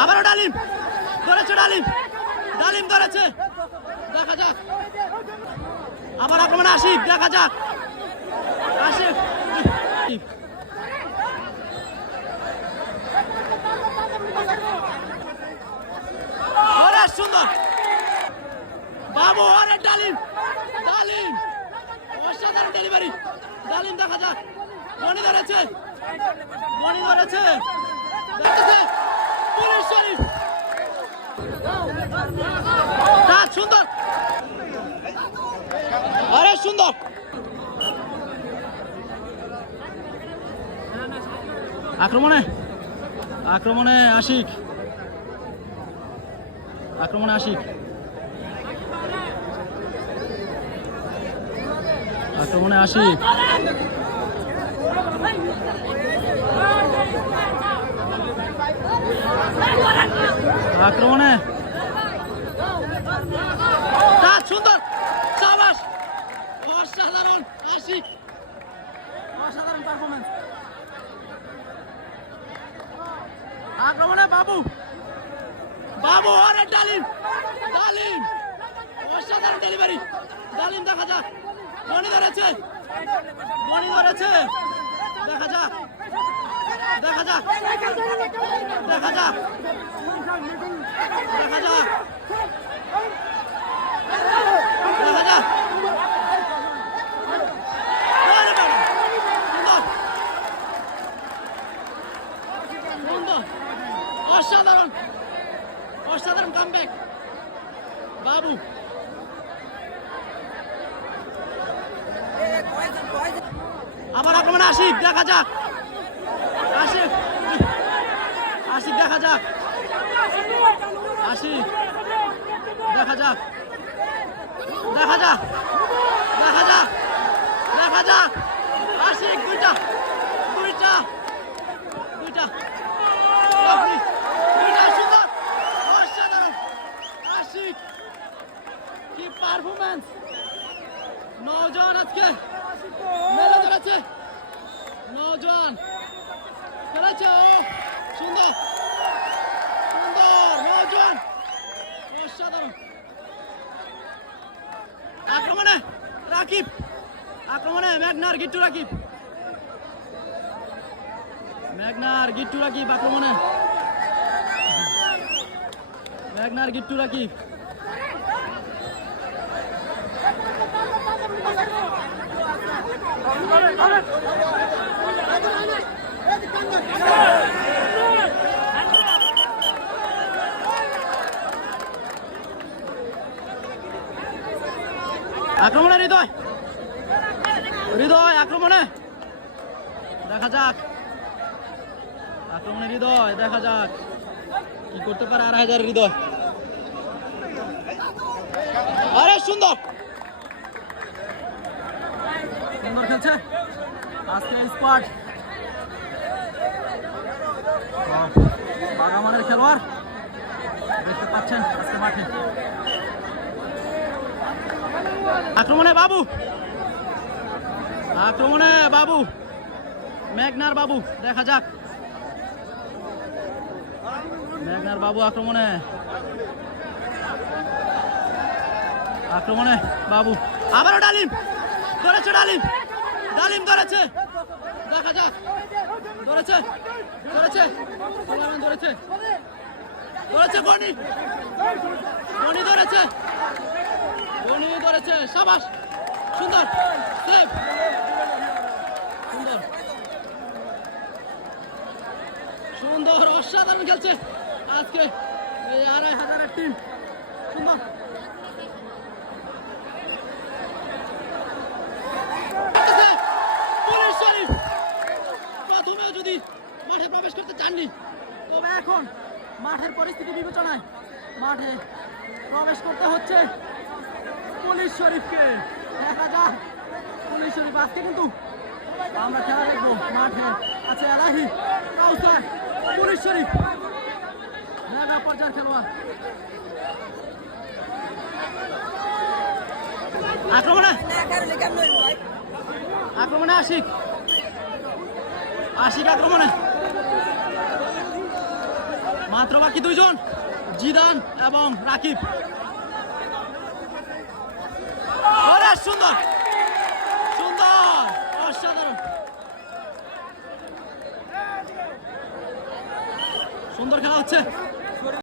আবারও ডালিম ধরেছে, ডালিম ডালিম ধরেছে, দেখা যাক আবার আক্রমণে আশিক, দেখা যাক আশিক সুন্দর বাবু, আরে ডালিম ডালিম অসাধারণ ডেলিভারি, ডালিম দেখা যাক বনি ধরেছে, বনি ধরেছে, পুলিশ শরীফ সুন্দর, আরে সুন্দর আক্রমণে, আক্রমণে আশিক, আক্রমণে আশিক, আক্রমণে আশিক, আক্রমণে সুন্দর, সাবাস, অসাধারণ আশিক, অসাধারণ পারফরমেন্স, আক্রমণে বাবু, বাবু আরে ডালিম ডালিম অসাধারণ ডেলিভারি, ডালিম দেখা যাক বনি ধরেছে, বনি ধরেছে, দেখা যাক, দেখা যাক, দেখা যাক, দেখা যাক, দেখা যাক, অসাধারণ, অসাধারণ কামব্যাক বাবু, আবার আক্রমণে আশিক, দেখা যাক আশিক, আশিক দেখা যাক, আশিক দেখা যাক, দেখা যাক, দেখা যাক, দেখা যাক আশিক, দুইটা দুইটা দুইটা দুইটা সুন্দর, অসাধারণ আশিক, কি পারফরমেন্স, নওজোয়ান আজকে মেলে ধরেছে, নওজোয়ান খেলেছে, ও সুন্দর সুন্দর, নওজোয়ান অসাধারণ, আক্রমণে রাকিব, আক্রমণে ম্যাগনার গিট্টু রাকিব, ম্যাগনার গিট্টু রাকিব, আক্রমণে ম্যাগনার গিট্টু রাকিব, আক্রমণে হৃদয়, হৃদয় আক্রমণে, দেখা যাক আক্রমণে হৃদয়, দেখা যাক কি করতে পারে 8,000 হৃদয়, আরে সুন্দর সুন্দর খেলছে আজকে স্কোয়াড, বাগামানের খেলোয়াড় দেখতে পাচ্ছেন আজকে মাঠে, আক্রমণে বাবু, আক্রমণে বাবু, মেঘনার বাবু, দেখা যাক মেঘনার বাবু, আক্রমণে, আক্রমণে বাবু, আবারও ডালিম ধরেছে, ডালিম ডালিম ধরেছে, দেখা যাক, ধরেছে ধরেছে ধরেছে ধরেছে, বনি বনি ধরেছে, বনি ধরেছে, সাবাস, সুন্দর সেভ, সুন্দর সুন্দর, অসাধারণ খেলছে আজকে এই 2,500 টিম, সুন্দর পুলিশ শরীফ প্রথমে যদি মাঠে প্রবেশ করতে চাননি, তবে এখন মাঠের পরিস্থিতি বিবেচনায় মাঠে প্রবেশ করতে হচ্ছে পুলিশ শরীফকে, দেখা যাক পুলিশ শরীফ আজকে কিন্তু আমরা খেলা দেখবো, মাঠে আছে এলাহি, কাউসার, পুলিশ শরীফ মেগা পর্যায়ের খেলোয়াড়, আক্রমণে, আক্রমণে আশিক, আশিক আক্রমণে, মাত্র বাকি দুইজন, জিদান এবং রাকিব। সুন্দর সুন্দর, অসাধারণ, সুন্দর খেলা হচ্ছে।